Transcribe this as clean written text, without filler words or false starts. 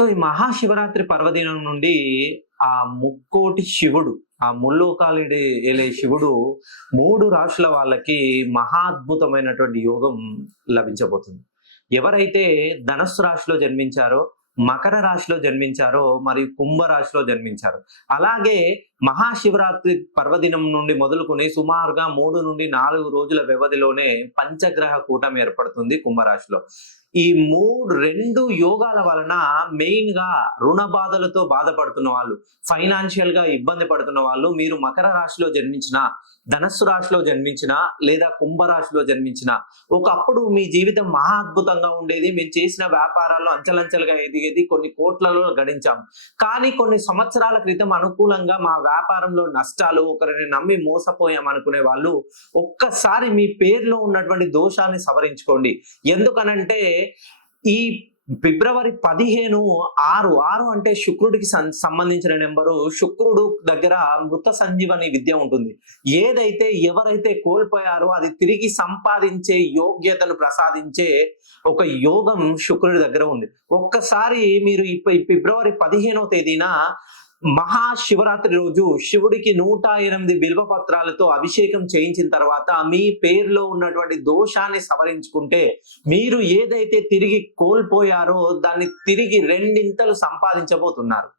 So, ఈ మహాశివరాత్రి పర్వదినం నుండి ఆ ముక్కోటి శివుడు, ఆ ముల్లోకాలుడి ఏలే శివుడు 3 రాశుల వాళ్ళకి మహా అద్భుతమైనటువంటి యోగం లభించబోతుంది. ఎవరైతే ధనస్సు రాశిలో జన్మించారో, మకర రాశిలో జన్మించారో, మరియు కుంభ రాశిలో జన్మించారో, అలాగే మహాశివరాత్రి పర్వదినం నుండి మొదలుకొని సుమారుగా 3 నుండి 4 రోజుల వ్యవధిలోనే పంచగ్రహ కూటమి ఏర్పడుతుంది కుంభరాశిలో. ఈ 2 యోగాల వలన మెయిన్‌గా రుణ బాధలతో బాధపడుతున్న వాళ్ళు, ఫైనాన్షియల్‌గా ఇబ్బంది పడుతున్న వాళ్ళు, మీరు మకర రాశిలో జన్మించినా, ధనస్సు రాశిలో జన్మించినా, లేదా కుంభ రాశిలో జన్మించినా, ఒకప్పుడు మీ జీవితం మహా అద్భుతంగా ఉండేది. మేము చేసిన వ్యాపారాల్లో అంచెలంచెలుగా ఎదిగేది. కొన్ని కోట్లలో గడించాం. కానీ కొన్ని సంవత్సరాల క్రితం అనుకూలంగా మా వ్యాపారంలో నష్టాలు, ఒకరిని నమ్మి మోసపోయాం అనుకునే వాళ్ళు ఒక్కసారి మీ పేరులో ఉన్నటువంటి దోషాన్ని సవరించుకోండి. ఎందుకనంటే ఈ ఫిబ్రవరి 15 6 అంటే శుక్రుడికి సంబంధించిన నెంబరు. శుక్రుడు దగ్గర మృత సంజీవని విద్య ఉంటుంది. ఏదైతే ఎవరైతే కోల్పోయారో అది తిరిగి సంపాదించే యోగ్యతను ప్రసాదించే ఒక యోగం శుక్రుడి దగ్గర ఉంది. ఒక్కసారి మీరు ఈ ఫిబ్రవరి 15వ తేదీన మహాశివరాత్రి రోజు శివుడికి 108 బిల్వ పత్రాలతో అభిషేకం చేయించిన తర్వాత మీ పేరులో ఉన్నటువంటి దోషాన్ని సవరించుకుంటే మీరు ఏదైతే తిరిగి కోల్పోయారో దాన్ని తిరిగి రెండింతలు సంపాదించబోతున్నారు.